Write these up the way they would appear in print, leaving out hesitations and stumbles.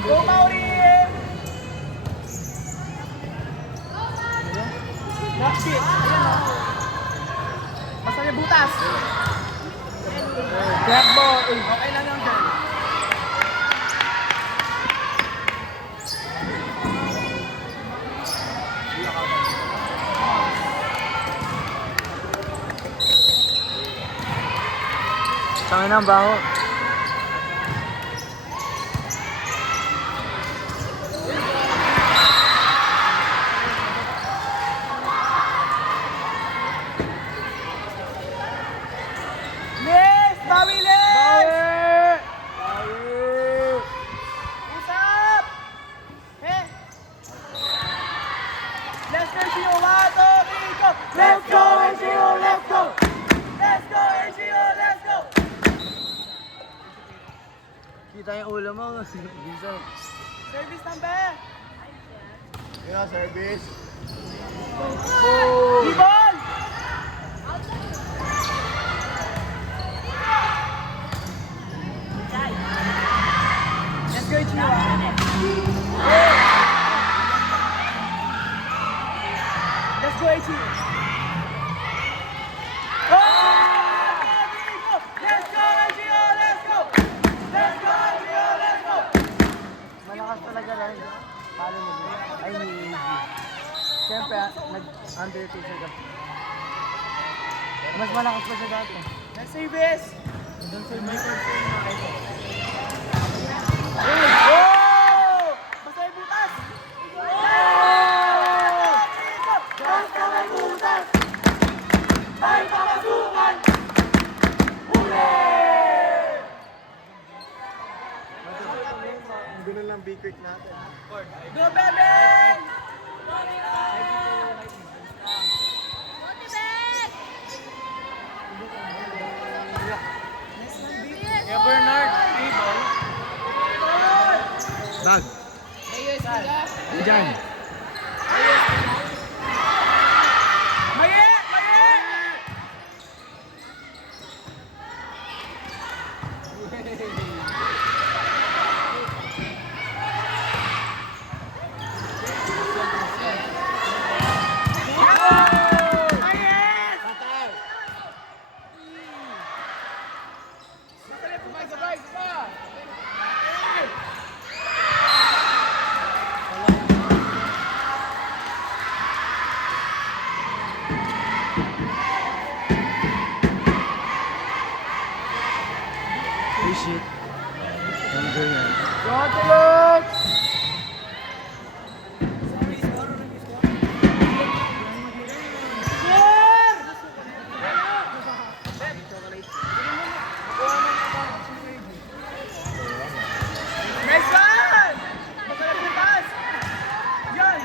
Go, Mauri! Next hit. Ayan o. Basta niya butas. Grab ball. Okay lang yung dyan. Tangin ang baho. Liz! Bawi, Liz! Usap! Eh! Let's go, Gio! 1, 2, 3, go! Let's go, Gio! Let's go! Let's go, Gio! Let's go! Kita yung ulo mo. Bisa. Service number! Yun, service. Ibon! Let's go, Gio! Let's go, Gio! Let's go, Gio! Let's go! Let's go, Gio! Let's go! Malakas talaga rin. Palo mo din. Ay, ni Easy. Siyempre, nag-undertaker ka. Mas malakas pa siya dati. Next service! Doon sa Michael Faye na kayo. Oh! Basta yung butas! Basta may butas! May papasukan! Huli! Ang gulo lang B-Quick natin. Go, Beben! Kaya Bernard, table. Bag. Diyan. Maye! Maye! Oh shit. Number yan. Gontalot! Next one! Masarap yung pass! Yan!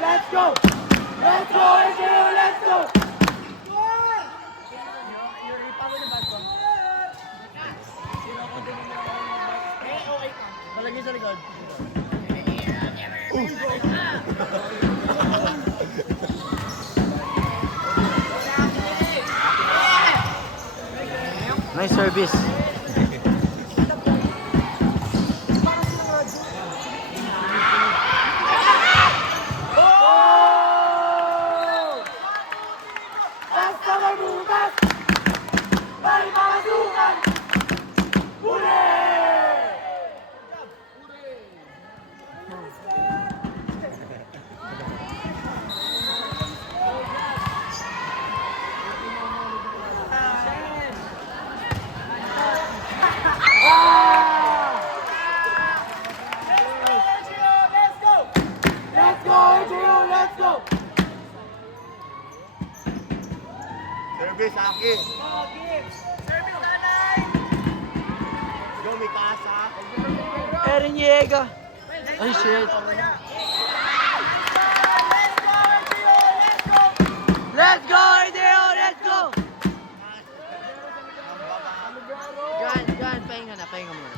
Let's go! Let's go, Angelo! Let's go! Talagay sa likod. Nice service. Basta may butas! May papasukan! Huli! Let's go, Angelo! Let's go! Service akin. Service nanay! Go, may kasa. Erin Yega. Ay shit. Let's go, Ideo! Let's go! Gan, pahinga muna, pahinga muna.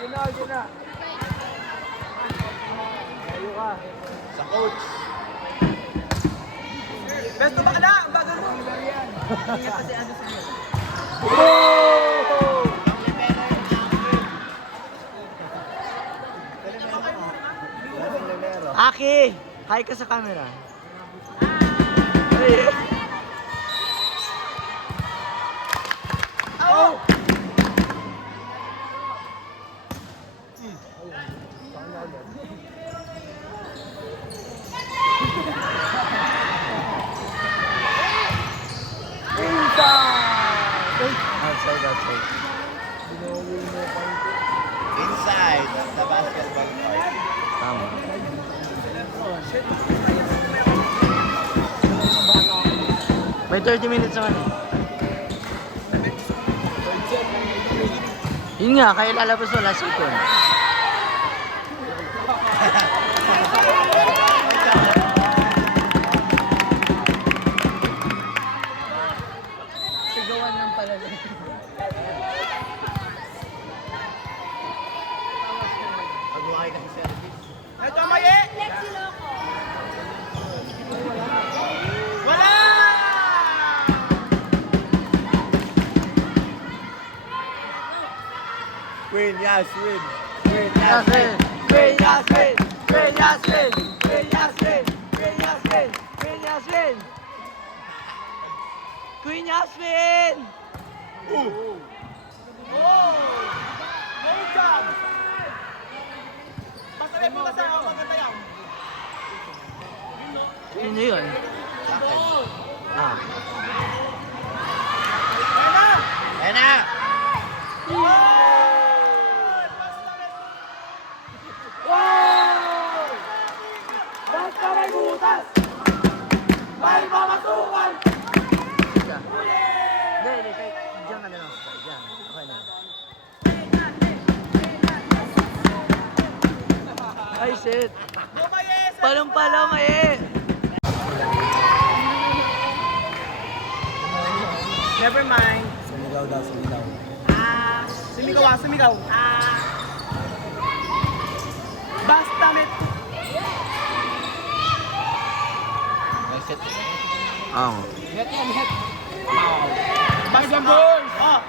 Yun na. Tayo ka. Sa coach. Besto ba ka na? Ang bagal mo. Ingat kasi ano sa'yo. Aki! Hi ka sa camera. Ay. Oh! Outside. Inside the basketball court. Tama. May 30 minutes naman eh. Yun nga, kaya lalabas wala second. Sigawan ng pala. Pag-uwakay kasi service. Ito, Maye! Wala! Win, yes, win. Yasmin! Win, Yasmin! Win, Yasmin! Queen Yasmin! Queen Yasmin! Queen Yasmin! Queen Yasmin! Oh! No job! Pasabi mo kasi ako maganda yan. Sino yun? Ah. Ayan na! Ayan na! Basta may butas! May mamasukan! Siya. Hindi. Kahit diyan ka na lang. Diyan. Okay na. Ay, shit. Bumayes! Palong-palong eh. Never mind. Sumigaw daw, sumigaw. Sumigaw. Basta may... Oo. Basta boys! Oh,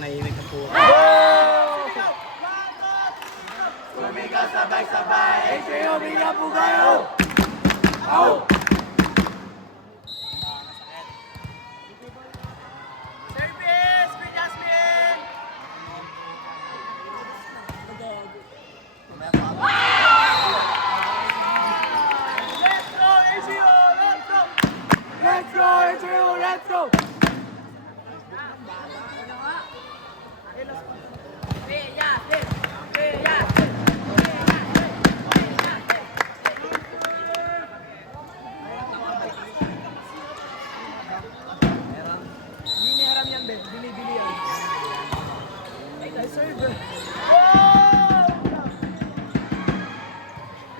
nahimik ka po. Sumigaw sabay-sabay. Umiga po kayo! Au! Service! Queen Yasmin! Let's go, ACO! Let's go! Let's go, ACO! Let's go! Hiniharam yan, Ben. Bili-bili yan. I serve. Wow!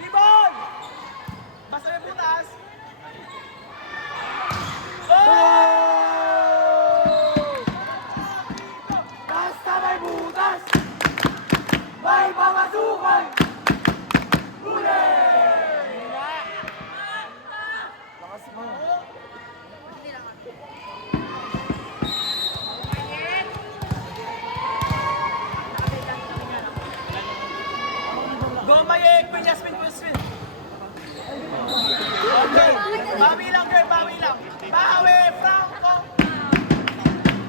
Rebound! Basta may butas. Basta may butas! May pamasukan! Huli! Lakas mo. Go, Maye! Queen Yasmin, Queen Yasmin! Okay. Bawi lang, girl. Bawi lang. Bawi, Franco!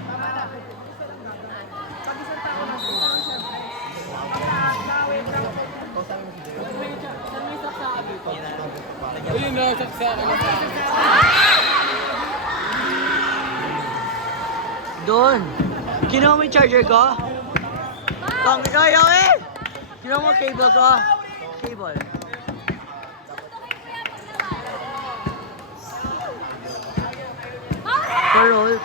Tama na. Pag-isang tao na. Bawi, Franco. Saan may saksa dito? Ayun na, saksa ka na. Doon. Kinuha mo yung charger ko? Ayaw eh! Kinuha mo cable ko? Cable. Parol.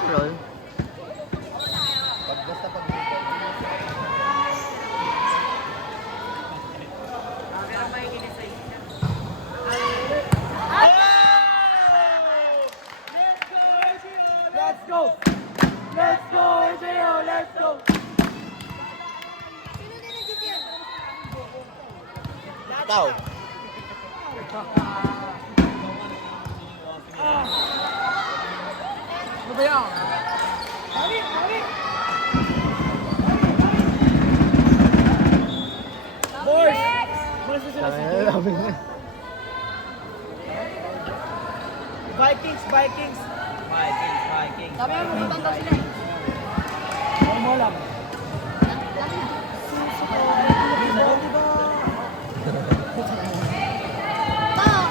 Let's go! Let's go, AJO! Let's go! Ikaw. Ano ba yan? Balik! Balik! Boys! Boys na sila Vikings! Vikings! Sabi mo, butang daw sila. Ano mo alam?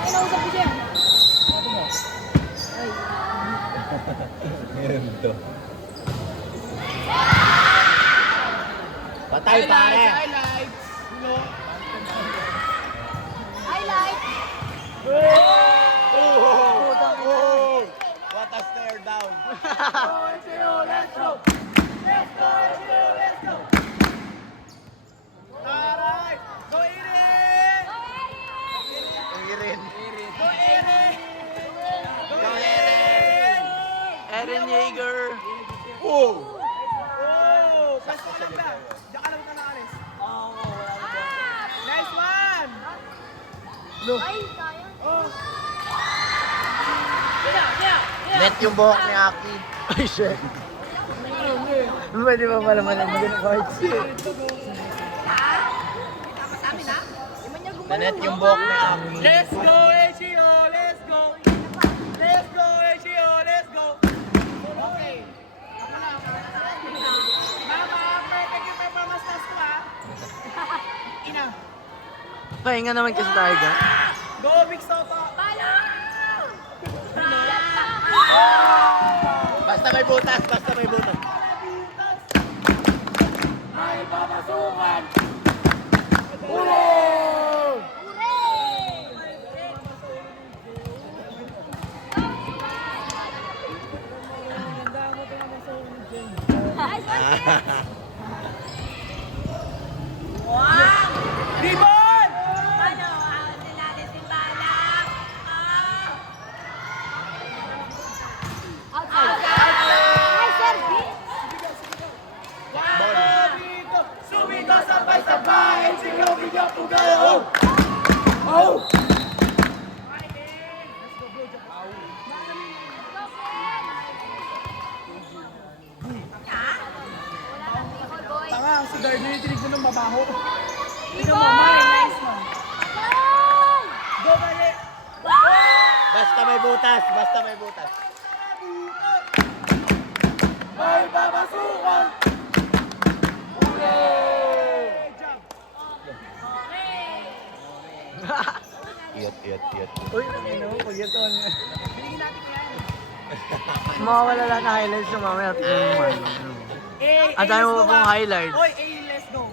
Inausap ko siya. Meron to. Patay pare! Highlights! Hello? Highlight. Oh! What a stare down! Let's go! Let's go! Let's go! Alright! Go Erin! Irin. Go Erin! Go Go Erin! Eren Yeager. Oh! Oh! Pasko lang ba? Diyan ka lang ka nakalis. Nice one! Ay, sayang. Oh! Net yung buhok ni Aki. Ay, shit. Pwede ba pala malaman ng cards? Net yung buhok ni Aki. Let's go, Echio! Let's go! Let's go, Echio! Let's go! Okay. Ako na. Mama, perfect yung performance test ko, ha? Ina. Pahinga naman kasi tayo dyan. Go, Big Soto! Basta may butas, basta may butas. May papasukan! Ribon! Ay, service. Dito! Sumito sabay-sabay! Silogin niyo po kayo! Oh! Tanga, si Gardner tinig mo ng mabaho. Tignan mo, Mari, nice one. Go, Mari! Basta may butas, basta may butas. May papasukan! Jump! Iyot. Uy, ano mo, pag-yaton. Binigyan natin ko yan. Mawawala lang na highlights yung mamaya. Tignan mo ano. Ang dami let's mo go, pong ha? highlights. Oy, let's go.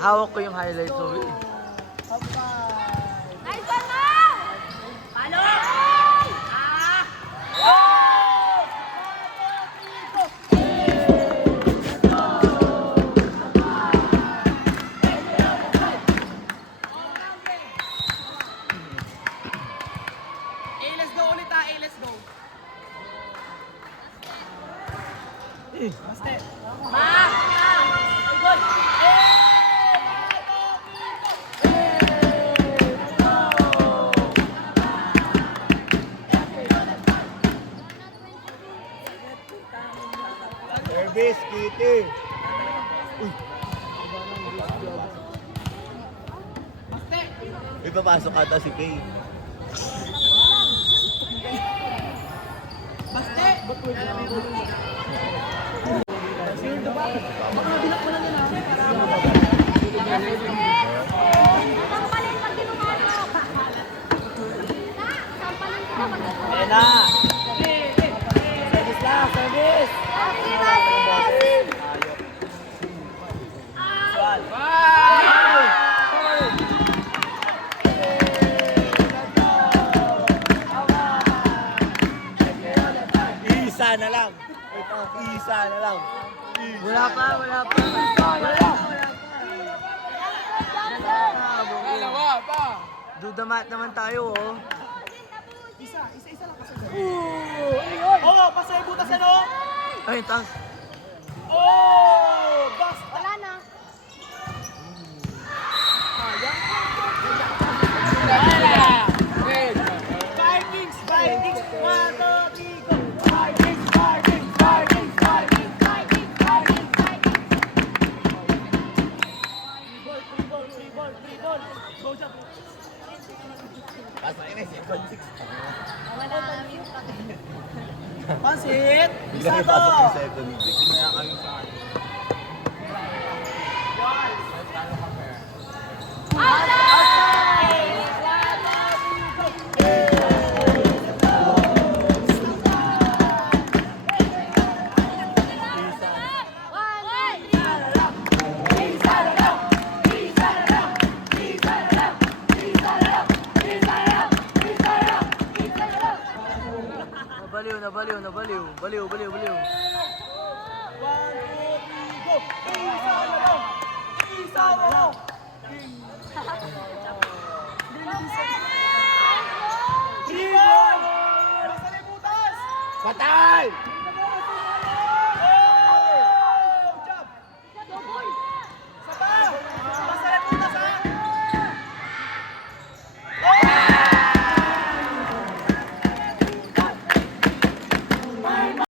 Hawak ko yung highlights. So, Nice one, Mau! Palo! Let's go ulit, ha? Let's go. Baste. Service, Kitty. Baste. May papasok ata si Kay. Baste. Baka nabilak mo lang yan, ha? Sampalin pag tinumano. Sampalin ko pag Ayan na. Service lang, service. Isa na lang. Isa na lang. wala pa. Wala pa. Dalawa pa. Dudamat naman tayo, oh. Isa lang kasi. Oo, pasay butas ano? Ay, tang. Oh, basta. Wala na. Wala. Pasok na yung second 6. Wala kami yung Pansit! Bigla Isa may to! pasok yung second 6. Nabaliw. Baliw. 1, 2, 3, go! Isa na lang! Isa na lang! Ribbon! Basta may butas! Patay!